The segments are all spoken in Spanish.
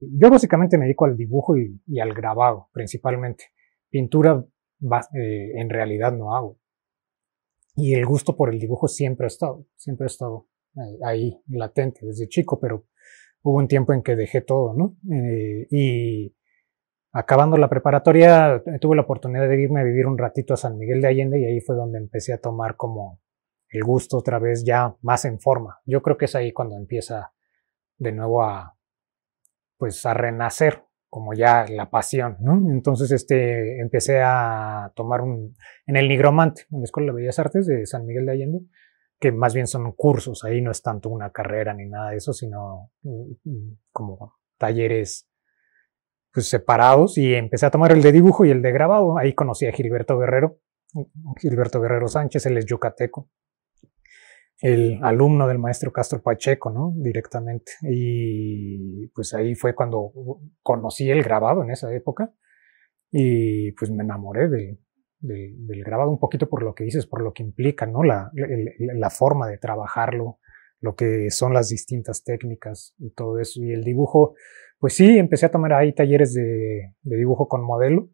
Yo básicamente me dedico al dibujo y al grabado, principalmente. Pintura en realidad no hago. Y el gusto por el dibujo siempre ha estado ahí, latente, desde chico, pero hubo un tiempo en que dejé todo, ¿no? Y acabando la preparatoria, tuve la oportunidad de irme a vivir un ratito a San Miguel de Allende y ahí fue donde empecé a tomar como el gusto otra vez ya más en forma. Yo creo que es ahí cuando empieza de nuevo pues a renacer como ya la pasión, ¿no? Entonces empecé a tomar en el Nigromante, en la Escuela de Bellas Artes de San Miguel de Allende, que más bien son cursos, ahí no es tanto una carrera ni nada de eso, sino como talleres pues, separados, y empecé a tomar el de dibujo y el de grabado. Ahí conocí a Gilberto Guerrero Sánchez, él es yucateco, el alumno del maestro Castro Pacheco, ¿no? Directamente. Y pues ahí fue cuando conocí el grabado en esa época y pues me enamoré del grabado un poquito por lo que dices, por lo que implica, ¿no? La forma de trabajarlo, lo que son las distintas técnicas y todo eso. Y el dibujo, pues sí, empecé a tomar ahí talleres de dibujo con modelo.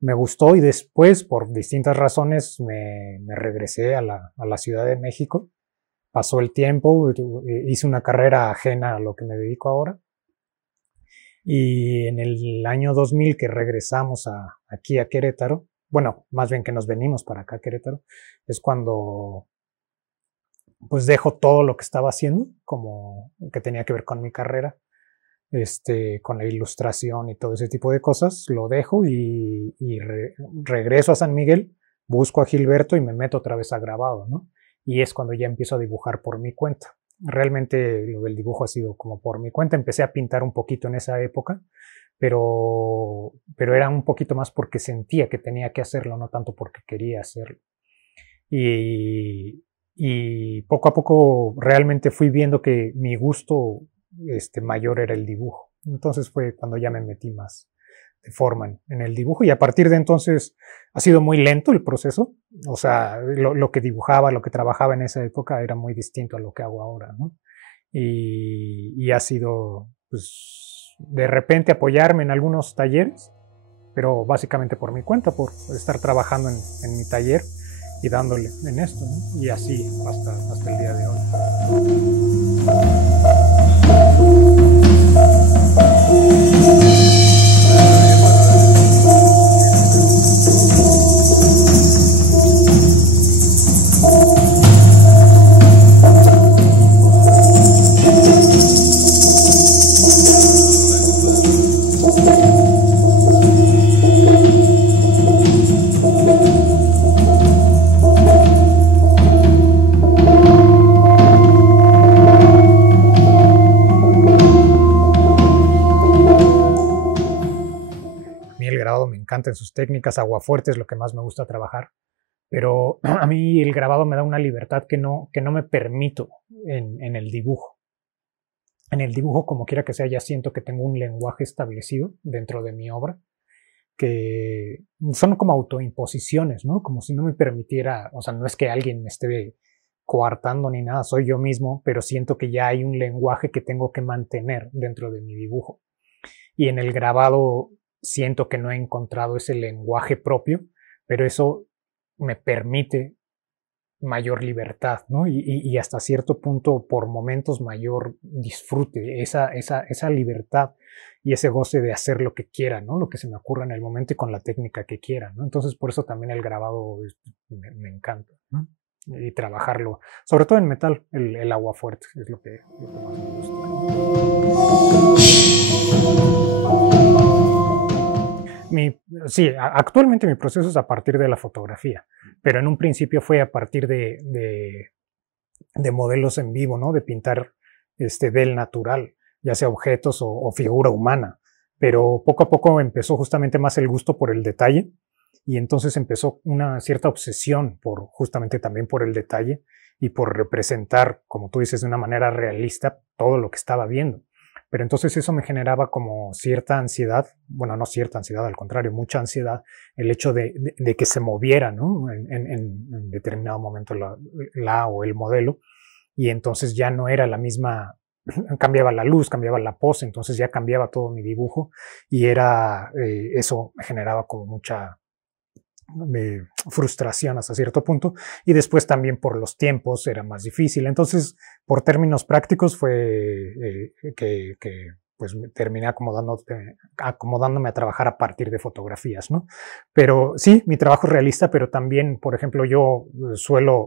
Me gustó y después, por distintas razones, me regresé a la Ciudad de México. Pasó el tiempo, hice una carrera ajena a lo que me dedico ahora. Y en el año 2000 que regresamos aquí a Querétaro, bueno, más bien que nos venimos para acá a Querétaro, es cuando pues dejo todo lo que estaba haciendo, como que tenía que ver con mi carrera, con la ilustración y todo ese tipo de cosas, lo dejo regreso a San Miguel, busco a Gilberto y me meto otra vez a grabado, ¿no? Y es cuando ya empiezo a dibujar por mi cuenta. Realmente lo del dibujo ha sido como por mi cuenta. Empecé a pintar un poquito en esa época, pero era un poquito más porque sentía que tenía que hacerlo, no tanto porque quería hacerlo. Y, y poco a poco realmente fui viendo que mi gusto mayor era el dibujo. Entonces fue cuando ya me metí más de forma en el dibujo y a partir de entonces ha sido muy lento el proceso. O sea, lo que dibujaba, lo que trabajaba en esa época era muy distinto a lo que hago ahora, ¿no? Y ha sido, pues, de repente apoyarme en algunos talleres, pero básicamente por mi cuenta, por estar trabajando en mi taller y dándole en esto, ¿no? Y así hasta el día de hoy. A mí el grabado me encanta en sus técnicas, aguafuerte es lo que más me gusta trabajar, pero a mí el grabado me da una libertad que no me permito en el dibujo. En el dibujo, como quiera que sea, ya siento que tengo un lenguaje establecido dentro de mi obra, que son como autoimposiciones, ¿no? Como si no me permitiera, o sea, no es que alguien me esté coartando ni nada, soy yo mismo, pero siento que ya hay un lenguaje que tengo que mantener dentro de mi dibujo. Y en el grabado siento que no he encontrado ese lenguaje propio, pero eso me permite mayor libertad, ¿no? Y hasta cierto punto, por momentos, mayor disfrute, esa libertad y ese goce de hacer lo que quiera, ¿no? Lo que se me ocurra en el momento y con la técnica que quiera, ¿no? Entonces, por eso también el grabado me encanta, ¿no? Y trabajarlo, sobre todo en metal, el agua fuerte es lo que más me gusta. Sí, actualmente mi proceso es a partir de la fotografía, pero en un principio fue a partir de modelos en vivo, ¿no? De pintar del natural, ya sea objetos o figura humana. Pero poco a poco empezó justamente más el gusto por el detalle y entonces empezó una cierta obsesión por justamente también por el detalle y por representar, como tú dices, de una manera realista todo lo que estaba viendo. Pero entonces eso me generaba como cierta ansiedad, bueno, no cierta ansiedad, al contrario, mucha ansiedad, el hecho de que se moviera, ¿no? En determinado momento la o el modelo, y entonces ya no era la misma cambiaba la luz, cambiaba la pose, entonces ya cambiaba todo mi dibujo y eso me generaba como mucha frustración hasta cierto punto, y después también por los tiempos era más difícil. Entonces, por términos prácticos fue que pues terminé acomodándome a trabajar a partir de fotografías, ¿no? Pero sí, mi trabajo es realista, pero también, por ejemplo, yo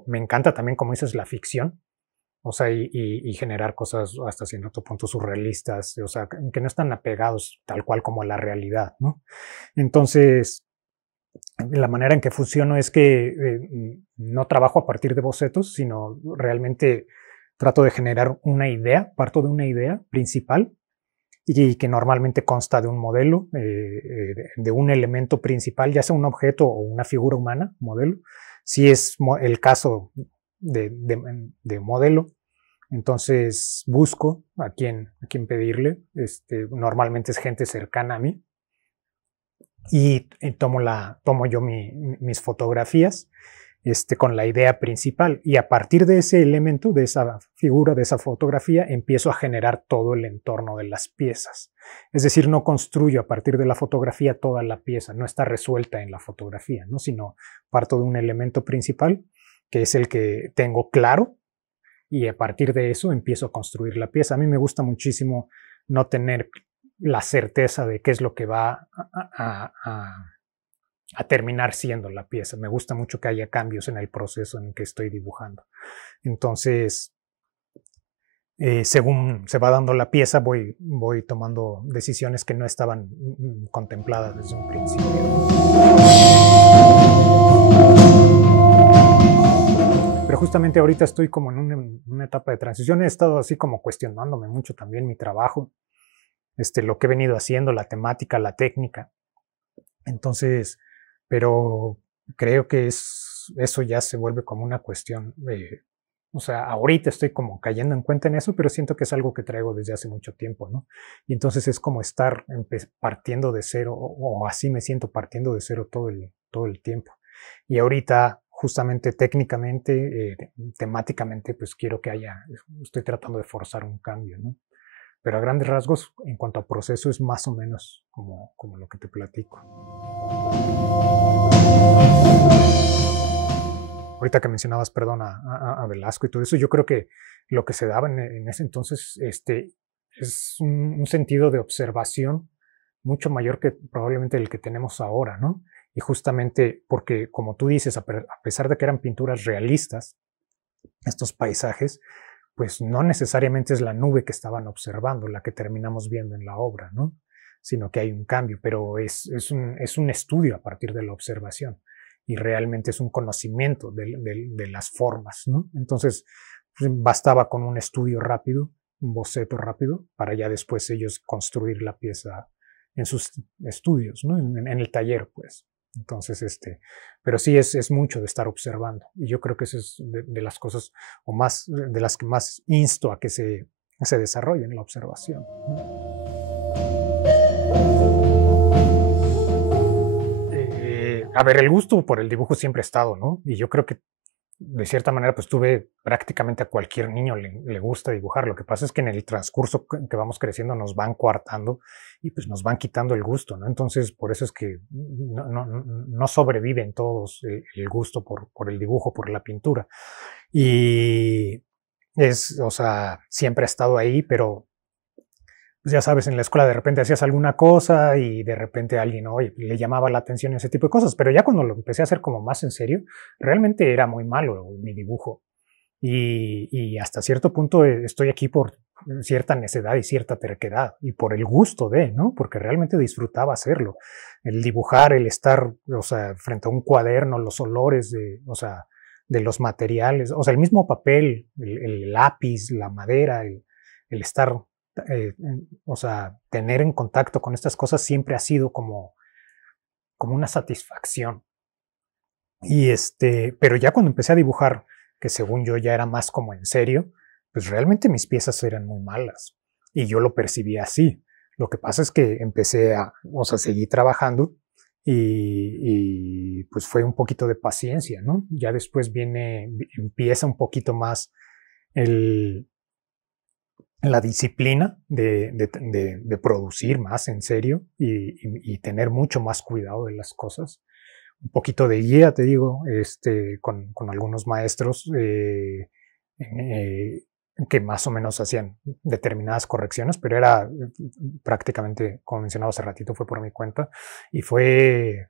me encanta también, como dices, la ficción, o sea, y generar cosas hasta cierto punto surrealistas, o sea, que no están apegados tal cual como a la realidad, ¿no? Entonces, la manera en que funciono es que no trabajo a partir de bocetos, sino realmente trato de generar una idea, parto de una idea principal y que normalmente consta de un modelo, de un elemento principal, ya sea un objeto o una figura humana, modelo. Si es el caso de modelo, entonces busco a quién pedirle. Normalmente es gente cercana a mí y tomo yo mis fotografías con la idea principal y a partir de ese elemento, de esa figura, de esa fotografía, empiezo a generar todo el entorno de las piezas. Es decir, no construyo a partir de la fotografía toda la pieza, no está resuelta en la fotografía, ¿no? Sino parto de un elemento principal que es el que tengo claro y a partir de eso empiezo a construir la pieza. A mí me gusta muchísimo no tener la certeza de qué es lo que va a terminar siendo la pieza. Me gusta mucho que haya cambios en el proceso en el que estoy dibujando. Entonces, según se va dando la pieza, voy tomando decisiones que no estaban contempladas desde un principio. Pero justamente ahorita estoy como en una etapa de transición. He estado así como cuestionándome mucho también mi trabajo, lo que he venido haciendo, la temática, la técnica. Entonces, pero creo que eso ya se vuelve como una cuestión o sea, ahorita estoy como cayendo en cuenta en eso, pero siento que es algo que traigo desde hace mucho tiempo, ¿no? Y entonces es como estar partiendo de cero, o así me siento partiendo de cero todo el tiempo. Y ahorita, justamente técnicamente, temáticamente, pues quiero estoy tratando de forzar un cambio, ¿no? Pero a grandes rasgos, en cuanto a proceso, es más o menos como lo que te platico. Ahorita que mencionabas, perdón, a Velasco y todo eso, yo creo que lo que se daba en ese entonces es un sentido de observación mucho mayor que probablemente el que tenemos ahora, ¿no? Y justamente porque, como tú dices, a pesar de que eran pinturas realistas, estos paisajes, pues no necesariamente es la nube que estaban observando la que terminamos viendo en la obra, ¿no? Sino que hay un cambio, pero es un estudio a partir de la observación y realmente es un conocimiento de las formas, ¿no? Entonces, pues, bastaba con un estudio rápido, un boceto rápido, para ya después ellos construir la pieza en sus estudios, ¿no? En el taller, pues. Entonces, pero sí es mucho de estar observando. Y yo creo que eso es de las cosas o más de las que más insto a que se desarrollen la observación, a ver, el gusto por el dibujo siempre ha estado, ¿no? Y yo creo que de cierta manera, pues prácticamente a cualquier niño le gusta dibujar. Lo que pasa es que en el transcurso que vamos creciendo nos van coartando y pues nos van quitando el gusto, ¿no? Entonces, por eso es que no sobreviven todos el gusto por el dibujo, por la pintura. Y o sea, siempre ha estado ahí, pero pues ya sabes, en la escuela de repente hacías alguna cosa y de repente alguien, oye, le llamaba la atención ese tipo de cosas, pero ya cuando lo empecé a hacer como más en serio, realmente era muy malo mi dibujo. Y hasta cierto punto estoy aquí por cierta necedad y cierta terquedad y por el gusto de, ¿no? Porque realmente disfrutaba hacerlo. El dibujar, el estar, o sea, frente a un cuaderno, los olores o sea, de los materiales, o sea, el mismo papel, el lápiz, la madera, el estar o sea, tener en contacto con estas cosas siempre ha sido como una satisfacción. Y pero ya cuando empecé a dibujar, que según yo ya era más como en serio, pues realmente mis piezas eran muy malas. Y yo lo percibía así. Lo que pasa es que o sea, seguí trabajando pues fue un poquito de paciencia, ¿no? Ya después empieza un poquito más el, la disciplina de producir más en serio y tener mucho más cuidado de las cosas. Un poquito de guía, te digo, con algunos maestros eh, que más o menos hacían determinadas correcciones, pero era prácticamente, como mencionaba hace ratito, fue por mi cuenta y fue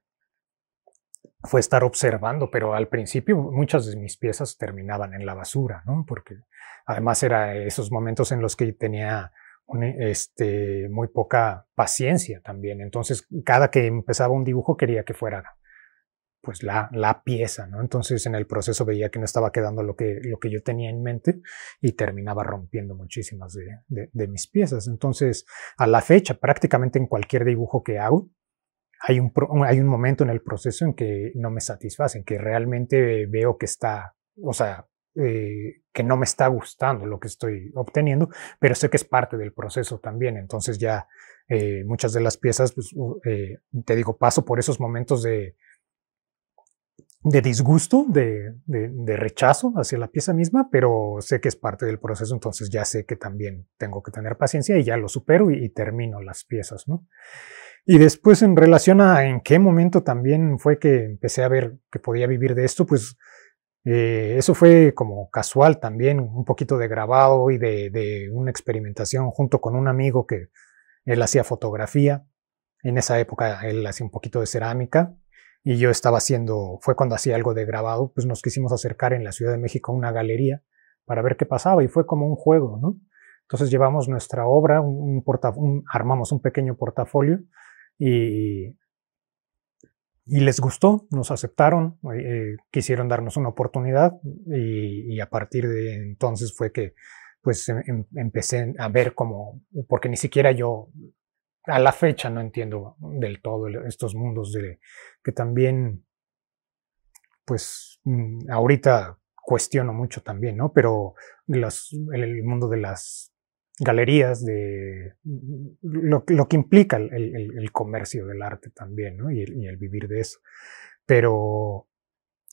estar observando, pero al principio muchas de mis piezas terminaban en la basura, ¿no? Porque además era esos momentos en los que tenía muy poca paciencia también. Entonces, cada que empezaba un dibujo quería que fuera pues la pieza, ¿no? Entonces en el proceso veía que no estaba quedando lo que yo tenía en mente y terminaba rompiendo muchísimas de mis piezas. Entonces, a la fecha, prácticamente en cualquier dibujo que hago, hay un momento en el proceso en que no me satisface, en que realmente veo que está, o sea, que no me está gustando lo que estoy obteniendo, pero sé que es parte del proceso también. Entonces ya muchas de las piezas, pues, te digo, paso por esos momentos de disgusto, de rechazo hacia la pieza misma, pero sé que es parte del proceso, entonces ya sé que también tengo que tener paciencia y ya lo supero y termino las piezas, ¿no? Y después en relación a en qué momento también fue que empecé a ver que podía vivir de esto, pues eso fue como casual también, un poquito de grabado y de una experimentación junto con un amigo que él hacía fotografía. En esa época él hacía un poquito de cerámica y yo estaba haciendo, fue cuando hacía algo de grabado, pues nos quisimos acercar en la Ciudad de México a una galería para ver qué pasaba y fue como un juego, ¿no? Entonces llevamos nuestra obra, armamos un pequeño portafolio y, y les gustó, nos aceptaron, quisieron darnos una oportunidad y a partir de entonces fue que pues empecé a ver como, porque ni siquiera yo a la fecha no entiendo del todo estos mundos de que también, pues, ahorita cuestiono mucho también, ¿no? Pero el mundo de las galerías, de lo que implica el comercio del arte también, ¿no? Y el vivir de eso. Pero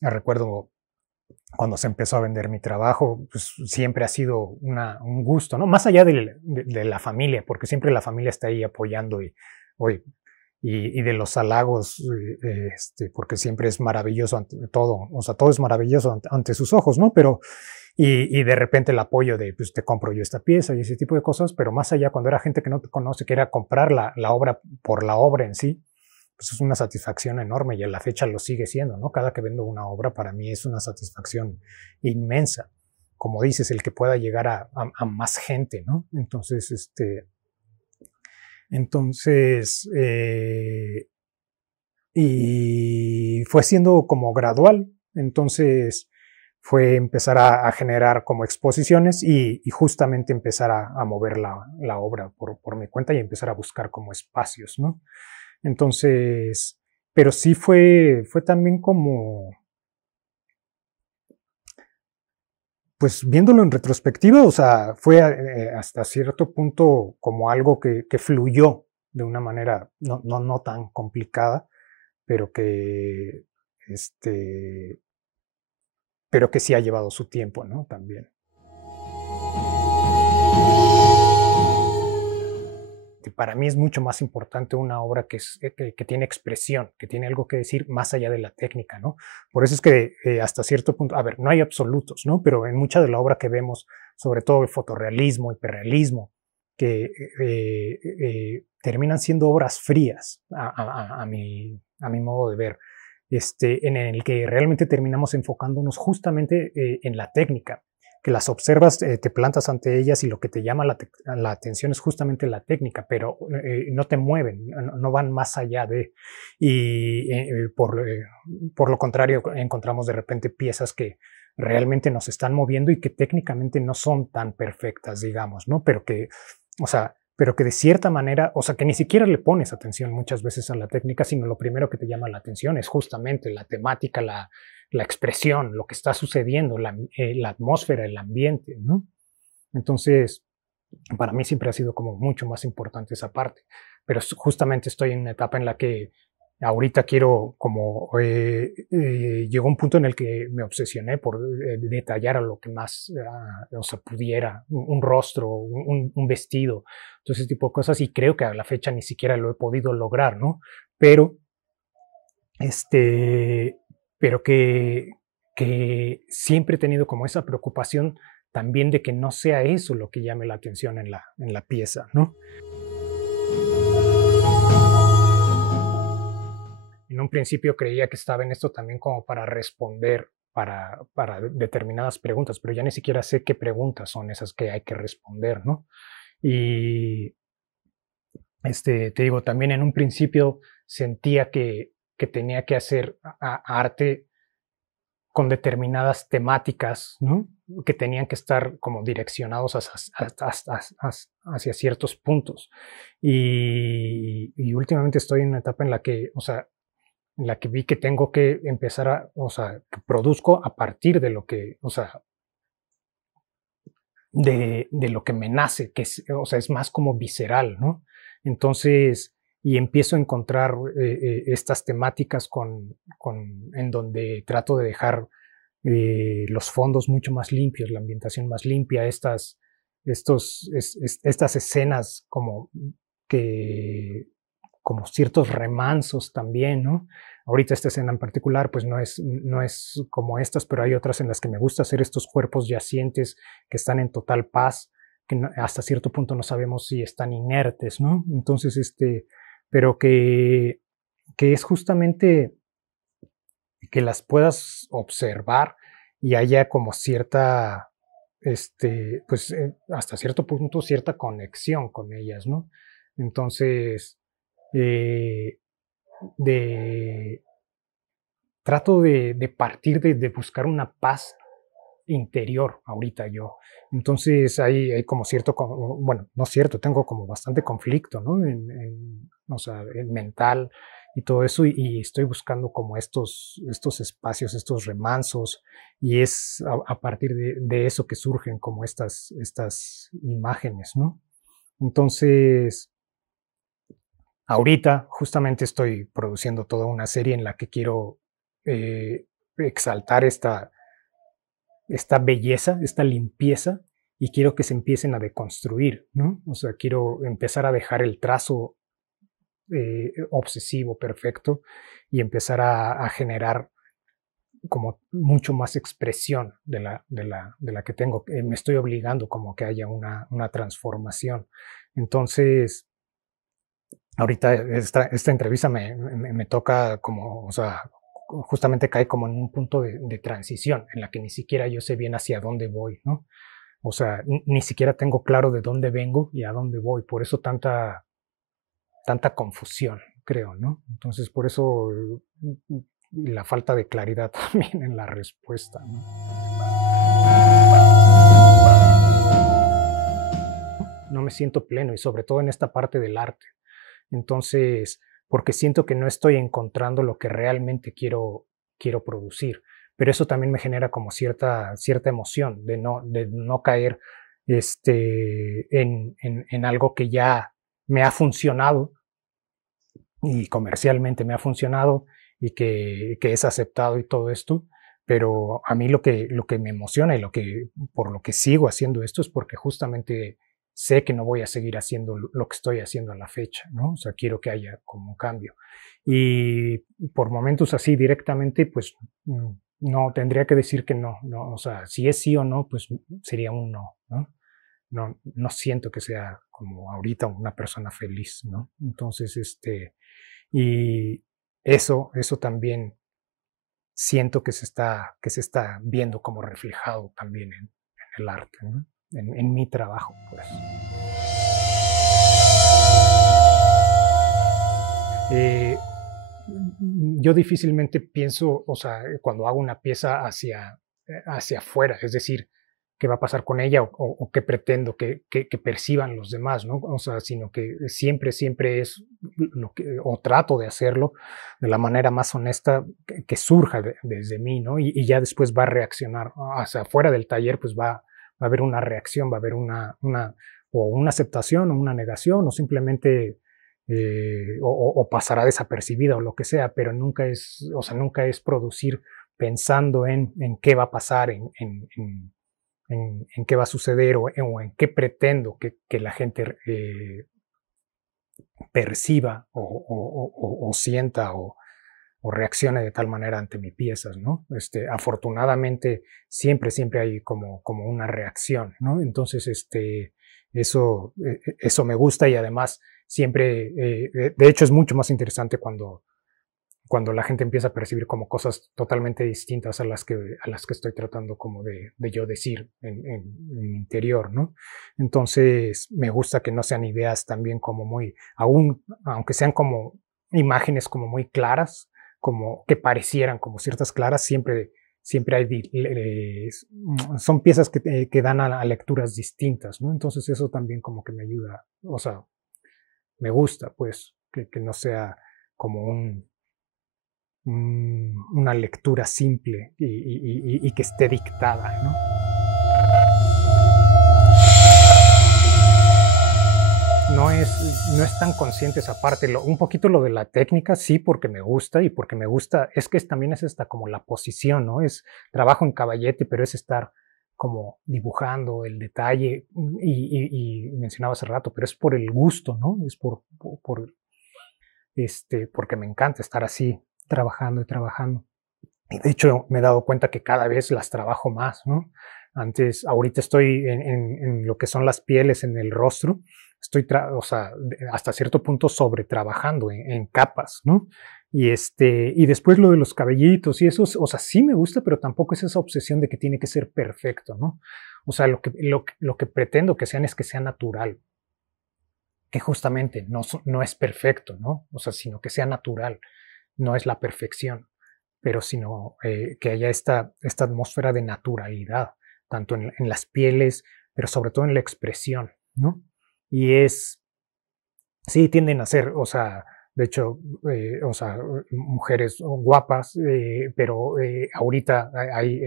recuerdo cuando se empezó a vender mi trabajo, pues siempre ha sido un gusto, ¿no? Más allá de la familia, porque siempre la familia está ahí apoyando oye, y de los halagos, porque siempre es maravilloso ante todo, o sea, todo es maravilloso ante sus ojos, ¿no? Pero, y de repente el apoyo de, pues te compro yo esta pieza y ese tipo de cosas, pero más allá, cuando era gente que no te conoce, que era comprar la obra por la obra en sí, pues es una satisfacción enorme y a la fecha lo sigue siendo, ¿no? Cada que vendo una obra para mí es una satisfacción inmensa. Como dices, el que pueda llegar a más gente, ¿no? Entonces, entonces, y fue siendo como gradual. Entonces, fue empezar a generar como exposiciones y justamente empezar a mover la obra por mi cuenta y empezar a buscar como espacios, ¿no? Entonces, pero sí fue también como, pues viéndolo en retrospectiva, o sea, fue hasta cierto punto como algo que fluyó de una manera no tan complicada, pero este, pero que sí ha llevado su tiempo, ¿no? También. Para mí es mucho más importante una obra que tiene expresión, que tiene algo que decir más allá de la técnica, ¿no? Por eso es que hasta cierto punto, a ver, no hay absolutos, ¿no? Pero en mucha de la obra que vemos, sobre todo el fotorrealismo, hiperrealismo, que terminan siendo obras frías a mi modo de ver, en el que realmente terminamos enfocándonos justamente en la técnica, que las observas, te plantas ante ellas y lo que te llama la atención es justamente la técnica, pero no te mueven, no van más allá de. Y por lo contrario, encontramos de repente piezas que realmente nos están moviendo y que técnicamente no son tan perfectas, digamos, ¿no? Pero que, o sea, pero que de cierta manera, o sea, que ni siquiera le pones atención muchas veces a la técnica, sino lo primero que te llama la atención es justamente la temática, la expresión, lo que está sucediendo, la atmósfera, el ambiente, ¿no? Entonces, para mí siempre ha sido como mucho más importante esa parte, pero justamente estoy en una etapa en la que ahorita quiero como, llegó un punto en el que me obsesioné por detallar a lo que más, o sea, pudiera, un rostro, un vestido, todo ese tipo de cosas, y creo que a la fecha ni siquiera lo he podido lograr, ¿no? Pero, este, pero que siempre he tenido como esa preocupación también de que no sea eso lo que llame la atención en la pieza, ¿no? En un principio creía que estaba en esto también como para responder para determinadas preguntas, pero ya ni siquiera sé qué preguntas son esas que hay que responder, ¿no? Y te digo, también en un principio sentía que tenía que hacer arte con determinadas temáticas, ¿no? Que tenían que estar como direccionados hacia ciertos puntos. Y últimamente estoy en una etapa en la que, o sea, en la que vi que tengo que empezar o sea, que produzco a partir de lo que, o sea, de lo que me nace, que es, o sea, es más como visceral, ¿no? Entonces, y empiezo a encontrar estas temáticas en donde trato de dejar los fondos mucho más limpios, la ambientación más limpia, estas escenas como que, como ciertos remansos también, ¿no? Ahorita esta escena en particular, pues no es como estas, pero hay otras en las que me gusta hacer estos cuerpos yacientes que están en total paz, que hasta cierto punto no sabemos si están inertes, ¿no? Entonces, pero que es justamente que las puedas observar y haya como cierta, pues hasta cierto punto, cierta conexión con ellas, ¿no? Entonces, eh, de, trato de partir de buscar una paz interior ahorita yo. Entonces hay como cierto, bueno, no cierto, tengo como bastante conflicto, ¿no? O sea, en mental y todo eso, y estoy buscando como estos espacios, estos remansos, y es a partir de eso que surgen como estas imágenes, ¿no? Entonces, ahorita justamente estoy produciendo toda una serie en la que quiero eh, exaltar esta belleza, esta limpieza, y quiero que se empiecen a deconstruir, ¿no? O sea, quiero empezar a dejar el trazo obsesivo, perfecto, y empezar a generar como mucho más expresión de la que tengo. Me estoy obligando como que haya una transformación. Entonces, ahorita esta entrevista me toca como, o sea, justamente cae como en un punto de transición en la que ni siquiera yo sé bien hacia dónde voy, ¿no? O sea, ni siquiera tengo claro de dónde vengo y a dónde voy. Por eso tanta confusión, creo, ¿no? Entonces, por eso la falta de claridad también en la respuesta, ¿no? No me siento pleno y sobre todo en esta parte del arte. Entonces, porque siento que no estoy encontrando lo que realmente quiero producir. Pero eso también me genera como cierta emoción de no caer en algo que ya me ha funcionado y comercialmente me ha funcionado y que es aceptado y todo esto. Pero a mí lo que me emociona y por lo que sigo haciendo esto es porque justamente sé que no voy a seguir haciendo lo que estoy haciendo a la fecha, ¿no? O sea, quiero que haya como un cambio. Y por momentos así directamente, pues no, tendría que decir que no, no, o sea, si es sí o no, pues sería un no, ¿no? No siento que sea como ahorita una persona feliz, ¿no? Entonces, y eso también siento que se está viendo como reflejado también en el arte, ¿no? En mi trabajo, pues. Eh, yo difícilmente pienso, o sea, cuando hago una pieza hacia afuera, es decir, qué va a pasar con ella o qué pretendo que perciban los demás, ¿no? O sea, sino que siempre es o trato de hacerlo de la manera más honesta que surja desde mí, ¿no? Y ya después va a reaccionar hacia afuera del taller, pues va a haber una reacción, va a haber o una aceptación o una negación o simplemente o pasará desapercibida o lo que sea, pero nunca es, o sea, nunca es producir pensando en qué va a pasar, en qué va a suceder o en qué pretendo que la gente perciba o sienta o reaccione de tal manera ante mis piezas, ¿no? Afortunadamente siempre hay como una reacción, ¿no? Entonces, eso me gusta y además siempre, de hecho es mucho más interesante cuando la gente empieza a percibir como cosas totalmente distintas a las que estoy tratando como de yo decir en mi interior, ¿no? Entonces, me gusta que no sean ideas también como muy, aunque sean como imágenes como muy claras, como que parecieran como ciertas claras, siempre hay, son piezas que dan a lecturas distintas, ¿no? Entonces, eso también como que me ayuda, o sea, me gusta, pues, que no sea como una lectura simple y que esté dictada, ¿no? No es tan consciente esa parte. Un poquito lo de la técnica, sí, porque me gusta y porque me gusta, es que también es esta como la posición, ¿no? Trabajo en caballete, pero es estar como dibujando el detalle y mencionaba hace rato, pero es por el gusto, ¿no? Es porque me encanta estar así, trabajando y trabajando. Y de hecho me he dado cuenta que cada vez las trabajo más, ¿no? Ahorita estoy en lo que son las pieles en el rostro, o sea, hasta cierto punto sobre trabajando en capas, ¿no? Y después lo de los cabellitos y eso, o sea, sí me gusta, pero tampoco es esa obsesión de que tiene que ser perfecto, ¿no? O sea, lo que pretendo que sean es que sea natural, que justamente no es perfecto, ¿no? O sea, sino que sea natural, no es la perfección, pero sino que haya esta atmósfera de naturalidad, tanto en las pieles, pero sobre todo en la expresión, ¿no? Y sí, tienden a ser, o sea, de hecho, o sea, mujeres guapas, pero ahorita hay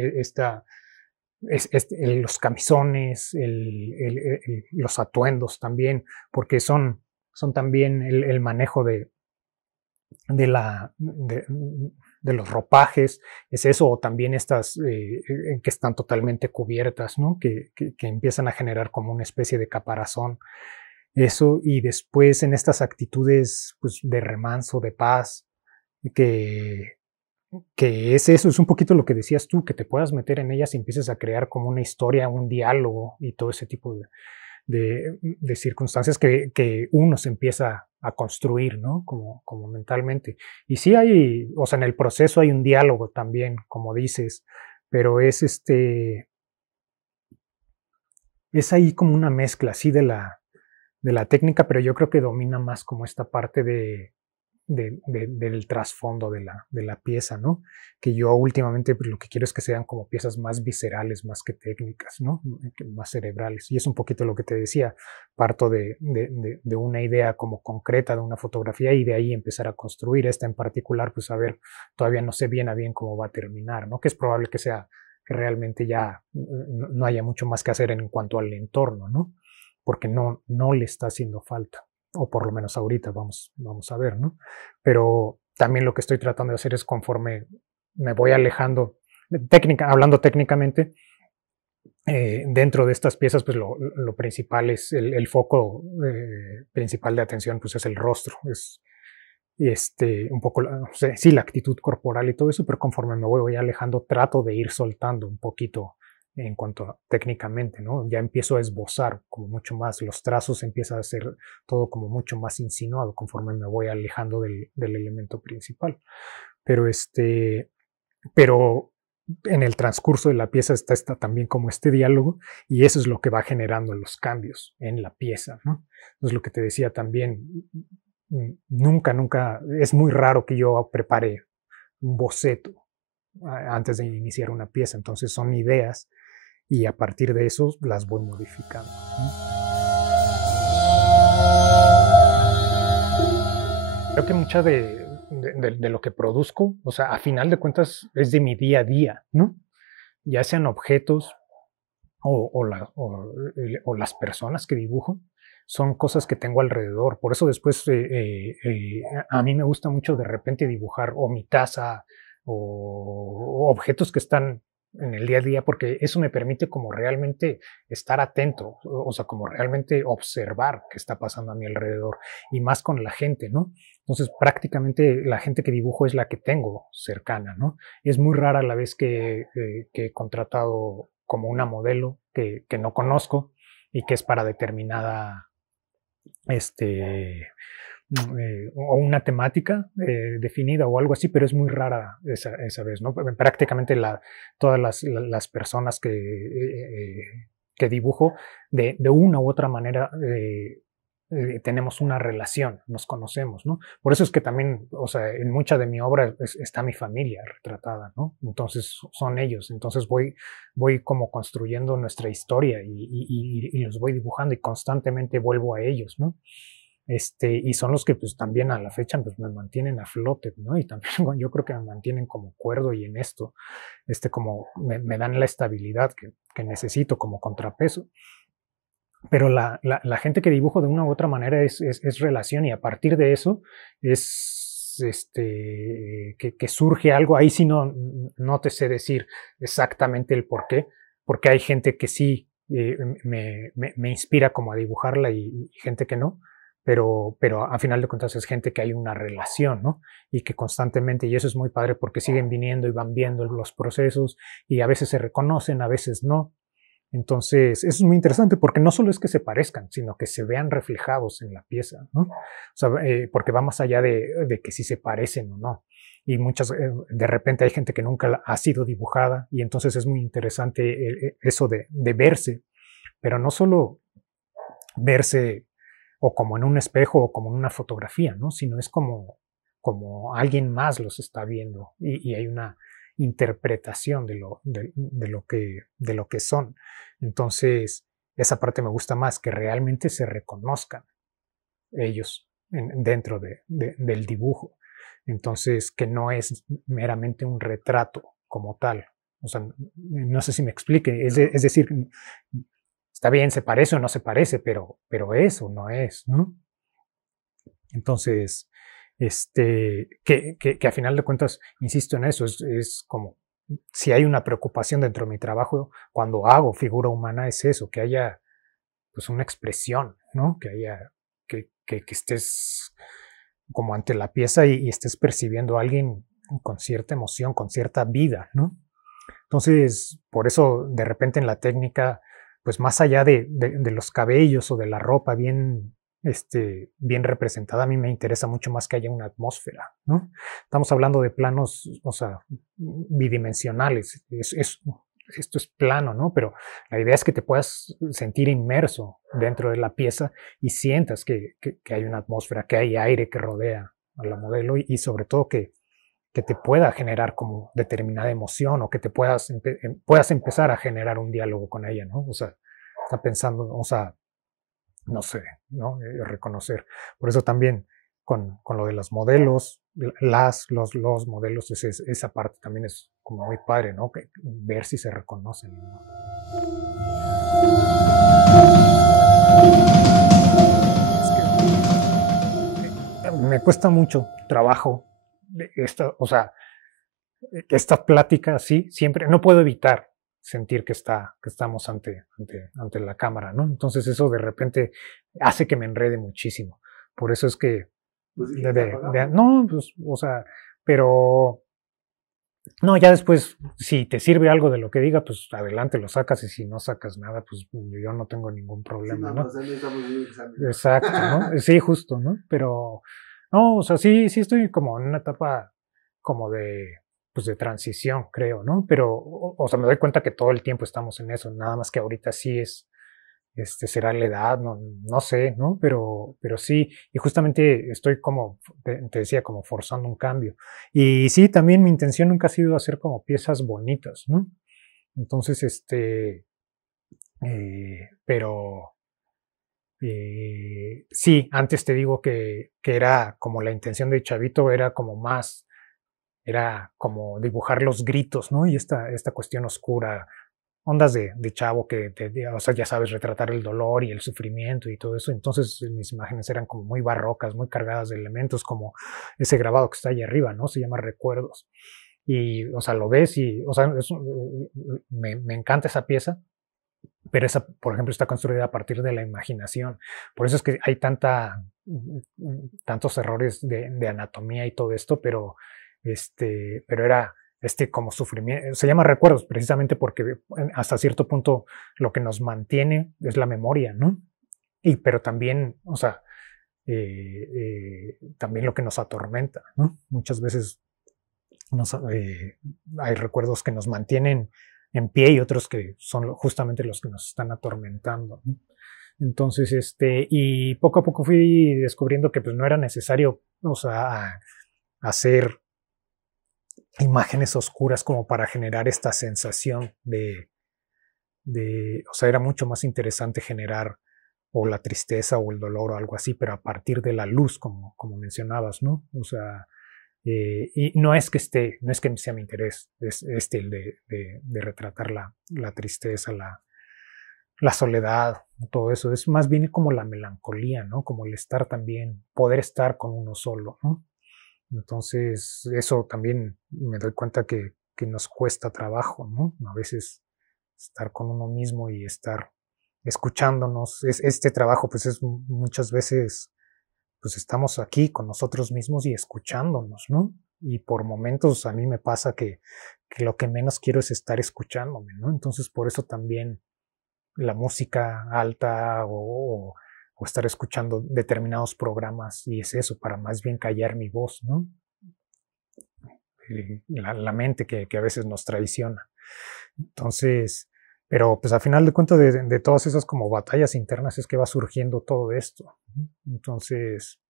los camisones, los atuendos también, porque son también el manejo de, la, de los ropajes, es eso, o también estas que están totalmente cubiertas, ¿no? Que empiezan a generar como una especie de caparazón, eso, y después en estas actitudes pues, de remanso, de paz, que, que es eso, es un poquito lo que decías tú, que te puedas meter en ellas y empieces a crear como una historia, un diálogo y todo ese tipo de circunstancias que uno se empieza a construir, ¿no? Como mentalmente. Y sí hay, o sea, en el proceso hay un diálogo también, como dices, pero es ahí como una mezcla, así de la técnica, pero yo creo que domina más como esta parte del trasfondo de la pieza, ¿no? Que yo últimamente pues, lo que quiero es que sean como piezas más viscerales, más que técnicas, ¿no? Más cerebrales. Y es un poquito lo que te decía, parto de una idea como concreta de una fotografía y de ahí empezar a construir esta en particular, pues a ver, todavía no sé bien a bien cómo va a terminar, ¿no? Que es probable que realmente ya no haya mucho más que hacer en cuanto al entorno, ¿no? Porque no le está haciendo falta, o por lo menos ahorita vamos a ver, ¿no? Pero también lo que estoy tratando de hacer es conforme me voy alejando, hablando técnicamente, dentro de estas piezas, pues lo principal es el foco principal de atención, pues es el rostro, es un poco, sí, la actitud corporal y todo eso, pero conforme me voy alejando, trato de ir soltando un poquito en cuanto a técnicamente, ¿no? Ya empiezo a esbozar como mucho más, los trazos empieza a ser todo como mucho más insinuado conforme me voy alejando del elemento principal. Pero pero en el transcurso de la pieza está también como este diálogo y eso es lo que va generando los cambios en la pieza, ¿no? Es lo que te decía también, nunca, es muy raro que yo prepare un boceto antes de iniciar una pieza, entonces son ideas y a partir de eso las voy modificando. Creo que mucha de lo que produzco, o sea, a final de cuentas es de mi día a día, ¿no? Ya sean objetos o las personas que dibujo, son cosas que tengo alrededor. Por eso después a mí me gusta mucho de repente dibujar o mi taza o objetos que están en el día a día, porque eso me permite como realmente estar atento, o sea, como realmente observar qué está pasando a mi alrededor y más con la gente, ¿no? Entonces, prácticamente la gente que dibujo es la que tengo cercana, ¿no? Es muy rara la vez que he contratado como una modelo que no conozco y que es para determinada, este, o una temática definida o algo así, pero es muy rara esa vez, ¿no? Prácticamente todas las personas que dibujo, de una u otra manera, tenemos una relación, nos conocemos, ¿no? Por eso es que también, o sea, en mucha de mi obra está mi familia retratada, ¿no? Entonces son ellos, entonces voy como construyendo nuestra historia y los voy dibujando y constantemente vuelvo a ellos, ¿no? Y son los que pues también a la fecha pues me mantienen a flote, ¿no? Y también yo creo que me mantienen como cuerdo y en esto, como me dan la estabilidad que necesito como contrapeso. Pero la gente que dibujo de una u otra manera es relación y a partir de eso es que surge algo. Ahí sí no te sé decir exactamente el por qué, porque hay gente que sí me inspira como a dibujarla y gente que no, pero a final de cuentas es gente que hay una relación, ¿no? Y que constantemente, y eso es muy padre porque siguen viniendo y van viendo los procesos y a veces se reconocen, a veces no. Entonces, eso es muy interesante porque no solo es que se parezcan, sino que se vean reflejados en la pieza, ¿no? O sea, porque va más allá de que si se parecen o no. Y de repente hay gente que nunca ha sido dibujada y entonces es muy interesante eso de verse, pero no solo verse o como en un espejo o como en una fotografía, ¿no? Sino es como alguien más los está viendo y hay una interpretación de lo que son. Entonces, esa parte me gusta más, que realmente se reconozcan ellos dentro del dibujo. Entonces, que no es meramente un retrato como tal. O sea, no sé si me explique. Es decir, está bien, se parece o no se parece, pero es o no es, ¿no? Entonces, que a final de cuentas, insisto en eso, es como si hay una preocupación dentro de mi trabajo cuando hago figura humana, es eso, que haya pues una expresión, ¿no? Que haya, que estés como ante la pieza y estés percibiendo a alguien con cierta emoción, con cierta vida, ¿no? Entonces, por eso de repente en la técnica, pues más allá de los cabellos o de la ropa bien representada, a mí me interesa mucho más que haya una atmósfera, ¿no? Estamos hablando de planos, o sea, bidimensionales. Esto es plano, ¿no? Pero la idea es que te puedas sentir inmerso dentro de la pieza y sientas que hay una atmósfera, que hay aire que rodea a la modelo y sobre todo que te pueda generar como determinada emoción o que te puedas empezar a generar un diálogo con ella, ¿no? O sea, está pensando, o sea, no sé, ¿no? Reconocer. Por eso también con lo de los modelos, los modelos, esa parte también es como muy padre, ¿no? Ver si se reconocen, ¿no? Es que me cuesta mucho trabajo o sea, esta plática, sí, siempre, no puedo evitar sentir que estamos ante la cámara, ¿no? Entonces eso de repente hace que me enrede muchísimo. Por eso es que, Pues sí, no, pues, o sea, pero, no, ya después, si te sirve algo de lo que diga, pues adelante lo sacas y si no sacas nada, pues yo no tengo ningún sí, problema, no, no, ¿no? o sea, no estamos en un examen, ¿no? Exacto, ¿no? Sí, justo, ¿no? Pero, no, o sea, sí estoy como en una etapa como pues de transición, creo, ¿no? Pero, o sea, me doy cuenta que todo el tiempo estamos en eso, nada más que ahorita sí será la edad, no sé, ¿no? Pero sí, y justamente estoy como, te decía, como forzando un cambio. Y sí, también mi intención nunca ha sido hacer como piezas bonitas, ¿no? Entonces, pero sí, antes te digo que era como la intención de Chavito, era como dibujar los gritos, ¿no? Y esta cuestión oscura, ondas de chavo que, o sea, ya sabes, retratar el dolor y el sufrimiento y todo eso. Entonces mis imágenes eran como muy barrocas, muy cargadas de elementos, como ese grabado que está ahí arriba, ¿no? Se llama Recuerdos. Y, o sea, lo ves y, o sea, me encanta esa pieza, pero esa, por ejemplo, está construida a partir de la imaginación. Por eso es que hay tantos errores de anatomía y todo esto, pero era como sufrimiento. Se llama recuerdos precisamente porque hasta cierto punto lo que nos mantiene es la memoria, ¿no? Pero también, o sea, también lo que nos atormenta, ¿no? Muchas veces hay recuerdos que nos mantienen en pie y otros que son justamente los que nos están atormentando, ¿no? Entonces, y poco a poco fui descubriendo que pues no era necesario, o sea, hacer imágenes oscuras como para generar esta sensación o sea, era mucho más interesante generar o la tristeza o el dolor o algo así, pero a partir de la luz, como mencionabas, ¿no? O sea, y no es que no es que sea mi interés, es el de retratar la tristeza, la soledad, todo eso. Es más bien como la melancolía, ¿no? Como el estar también, poder estar con uno solo, ¿no? Entonces, eso también me doy cuenta que nos cuesta trabajo, ¿no? A veces estar con uno mismo y estar escuchándonos. Este trabajo, pues es muchas veces pues estamos aquí con nosotros mismos y escuchándonos, ¿no? Y por momentos a mí me pasa que lo que menos quiero es estar escuchándome, ¿no? Entonces por eso también la música alta o estar escuchando determinados programas y es eso, para más bien callar mi voz, ¿no? La mente que a veces nos traiciona. Entonces, pero pues a final de cuentas de todas esas como batallas internas es que va surgiendo todo esto. Entonces,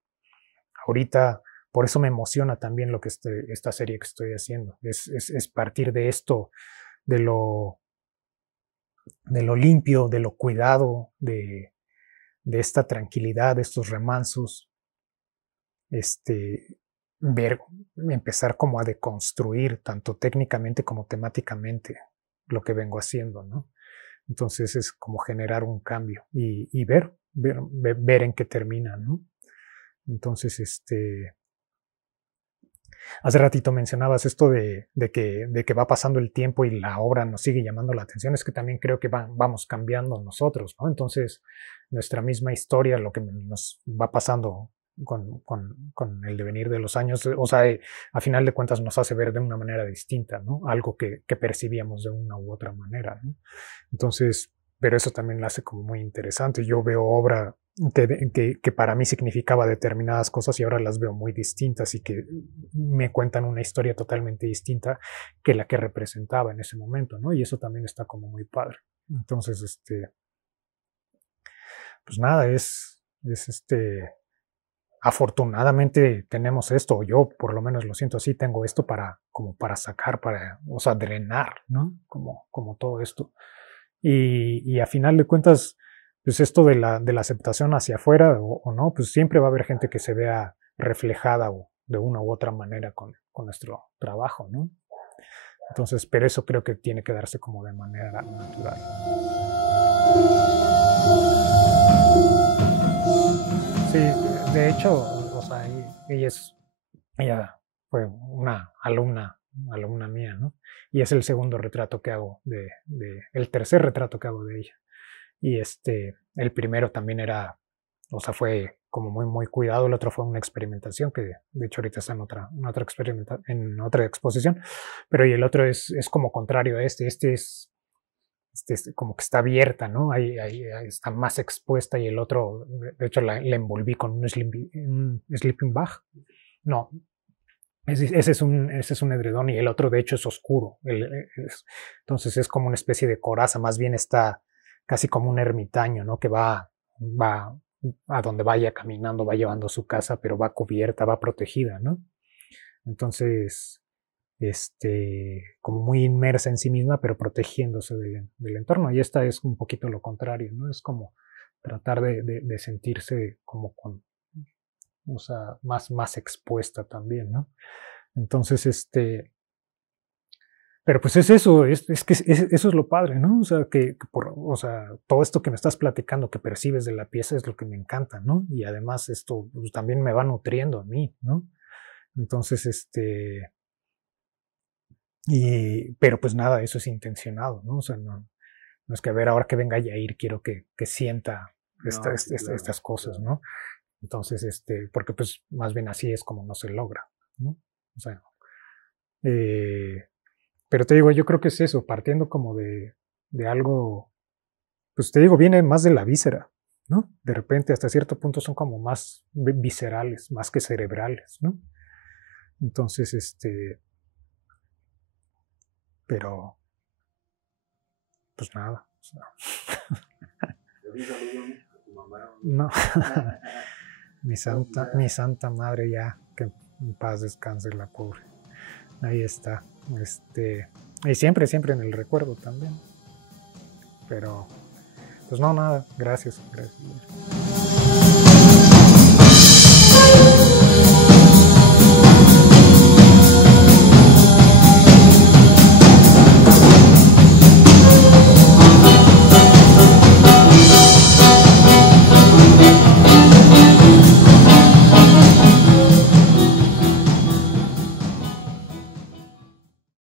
ahorita, por eso me emociona también lo que esta serie que estoy haciendo. Es partir de esto, de lo, de lo limpio, de lo cuidado, de esta tranquilidad, de estos remansos, este, ver, empezar como a deconstruir, tanto técnicamente como temáticamente, lo que vengo haciendo, ¿no? Entonces es como generar un cambio y ver en qué termina, ¿no? Entonces, hace ratito mencionabas esto de que va pasando el tiempo y la obra nos sigue llamando la atención, es que también creo que vamos cambiando nosotros, ¿no? Entonces, nuestra misma historia, lo que nos va pasando con el devenir de los años, o sea, a final de cuentas nos hace ver de una manera distinta, ¿no? Algo que percibíamos de una u otra manera, ¿no? Entonces, pero eso también lo hace como muy interesante. Yo veo obra que para mí significaba determinadas cosas y ahora las veo muy distintas y que me cuentan una historia totalmente distinta que la que representaba en ese momento, ¿no? Y eso también está como muy padre. Entonces, pues nada, afortunadamente tenemos esto, yo por lo menos lo siento así, tengo esto como para sacar, o sea, drenar, ¿no? Como todo esto. Y a final de cuentas, pues esto de la aceptación hacia afuera o no, pues siempre va a haber gente que se vea reflejada o de una u otra manera con nuestro trabajo, ¿no? Entonces, pero eso creo que tiene que darse como de manera natural. Sí, de hecho, o sea, ella fue una alumna mía, ¿no? Y es el segundo retrato que hago el tercer retrato que hago de ella. Y el primero también era, o sea, fue como muy, muy cuidado. El otro fue una experimentación que de hecho ahorita está en otra exposición. Pero y el otro es como contrario a este. Este es como que está abierta, ¿no? Ahí está más expuesta y el otro, de hecho, la envolví con un sleeping bag. No, ese es un edredón y el otro de hecho es oscuro. Entonces es como una especie de coraza, más bien está casi como un ermitaño, ¿no? Que va a donde vaya caminando, va llevando su casa, pero va cubierta, va protegida, ¿no? Entonces, como muy inmersa en sí misma, pero protegiéndose del entorno. Y esta es un poquito lo contrario, ¿no? Es como tratar de sentirse como o sea, más expuesta también, ¿no? Entonces, Pero pues es eso, es que eso es lo padre, ¿no? O sea, o sea, todo esto que me estás platicando, que percibes de la pieza es lo que me encanta, ¿no? Y además esto pues, también me va nutriendo a mí, ¿no? Entonces, pero pues nada, eso es intencionado, ¿no? O sea, no es que a ver, ahora que venga Yair, quiero que sienta estas cosas, ¿no? Entonces, porque pues más bien así es como no se logra, ¿no? O sea, pero te digo, yo creo que es eso, partiendo como de algo, pues te digo, viene más de la víscera, ¿no? De repente, hasta cierto punto son como más viscerales, más que cerebrales, ¿no? Entonces, pero, pues nada. O sea, no, mi santa madre ya, que en paz descanse la pobre. Ahí está. Y siempre en el recuerdo también. Pero, pues no, nada, gracias.